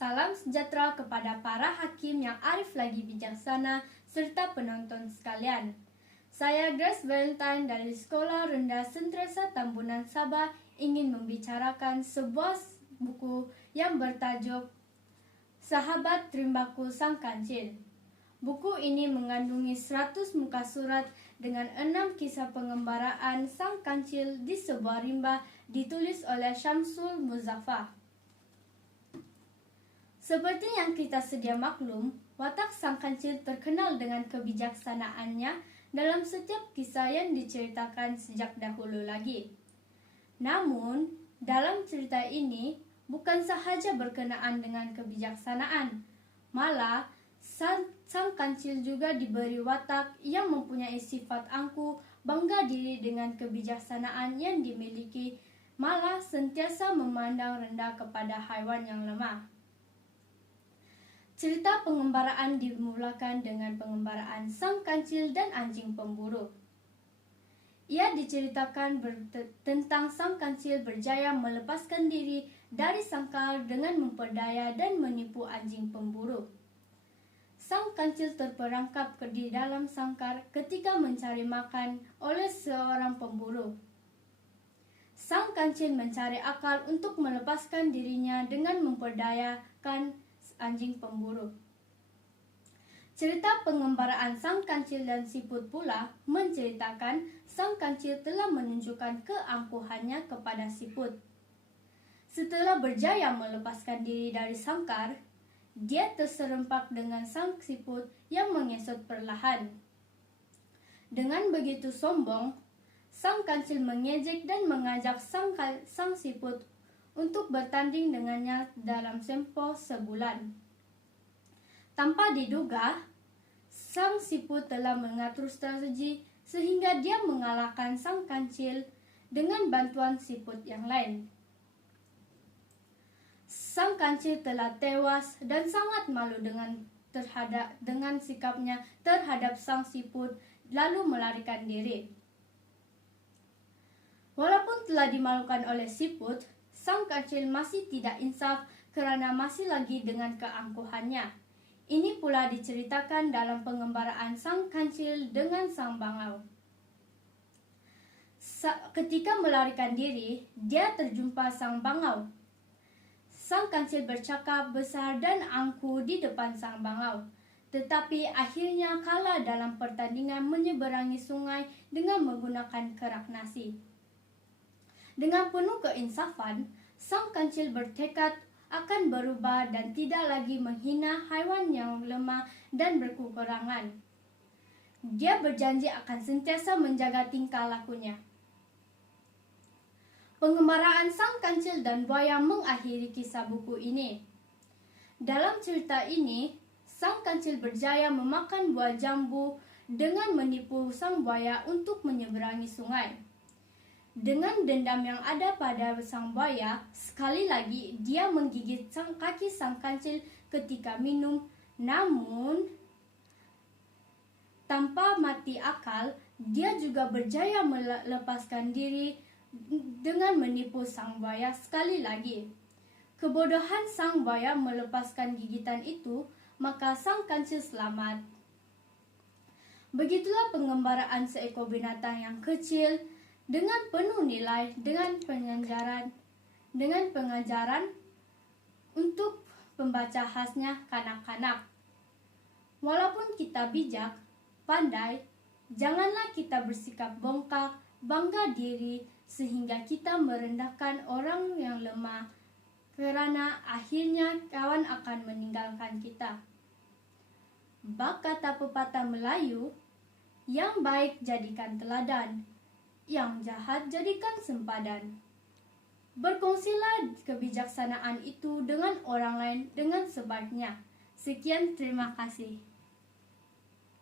Salam sejahtera kepada para hakim yang arif lagi bijaksana serta penonton sekalian. Saya Grace Valentine dari Sekolah Rendah Sentosa Tambunan Sabah ingin membicarakan sebuah buku yang bertajuk Sahabat Rimbaku Sang Kancil. Buku ini mengandungi 100 muka surat dengan 6 kisah pengembaraan Sang Kancil di sebuah rimba ditulis oleh Syamsul Muzaffar. Seperti yang kita sedia maklum, watak Sang Kancil terkenal dengan kebijaksanaannya dalam setiap kisah yang diceritakan sejak dahulu lagi. Namun, dalam cerita ini bukan sahaja berkenaan dengan kebijaksanaan, malah Sang Kancil juga diberi watak yang mempunyai sifat angkuh, bangga diri dengan kebijaksanaan yang dimiliki, malah sentiasa memandang rendah kepada haiwan yang lemah. Cerita pengembaraan dimulakan dengan pengembaraan Sang Kancil dan anjing pemburu. Ia diceritakan tentang Sang Kancil berjaya melepaskan diri dari sangkar dengan memperdaya dan menipu anjing pemburu. Sang Kancil terperangkap di dalam sangkar ketika mencari makan oleh seorang pemburu. Sang Kancil mencari akal untuk melepaskan dirinya dengan memperdayakan anjing pemburu. Cerita pengembaraan Sang Kancil dan Siput pula menceritakan Sang Kancil telah menunjukkan keangkuhannya kepada Siput. Setelah berjaya melepaskan diri dari sangkar, dia terserempak dengan Sang Siput yang mengesot perlahan. Dengan begitu sombong, Sang Kancil mengejek dan mengajak Sang Siput untuk bertanding dengannya dalam tempo sebulan. Tanpa diduga, Sang Siput telah mengatur strategi sehingga dia mengalahkan Sang Kancil dengan bantuan siput yang lain. Sang Kancil telah tewas dan sangat malu dengan sikapnya terhadap Sang Siput, lalu melarikan diri. Walaupun telah dimalukan oleh Siput, Sang Kancil masih tidak insaf kerana masih lagi dengan keangkuhannya. Ini pula diceritakan dalam pengembaraan Sang Kancil dengan Sang Bangau. Ketika melarikan diri, dia terjumpa Sang Bangau. Sang Kancil bercakap besar dan angkuh di depan Sang Bangau, tetapi akhirnya kalah dalam pertandingan menyeberangi sungai dengan menggunakan kerak nasi. Dengan penuh keinsafan, Sang Kancil bertekad akan berubah dan tidak lagi menghina haiwan yang lemah dan berkekurangan. Dia berjanji akan sentiasa menjaga tingkah lakunya. Pengembaraan Sang Kancil dan Buaya mengakhiri kisah buku ini. Dalam cerita ini, Sang Kancil berjaya memakan buah jambu dengan menipu Sang Buaya untuk menyeberangi sungai. Dengan dendam yang ada pada Sang Buaya, sekali lagi dia menggigit kaki Sang Kancil ketika minum. Namun, tanpa mati akal, dia juga berjaya melepaskan diri dengan menipu Sang Buaya sekali lagi. Kebodohan Sang Buaya melepaskan gigitan itu, maka Sang Kancil selamat. Begitulah pengembaraan seekor binatang yang kecil dengan penuh nilai, dengan pengajaran untuk pembaca khasnya kanak-kanak. Walaupun kita bijak, pandai, janganlah kita bersikap bongkak, bangga diri, sehingga kita merendahkan orang yang lemah, kerana akhirnya kawan akan meninggalkan kita. Bak kata pepatah Melayu, yang baik jadikan teladan, yang jahat jadikan sempadan. Berkongsilah kebijaksanaan itu dengan orang lain dengan sebaiknya. Sekian, terima kasih.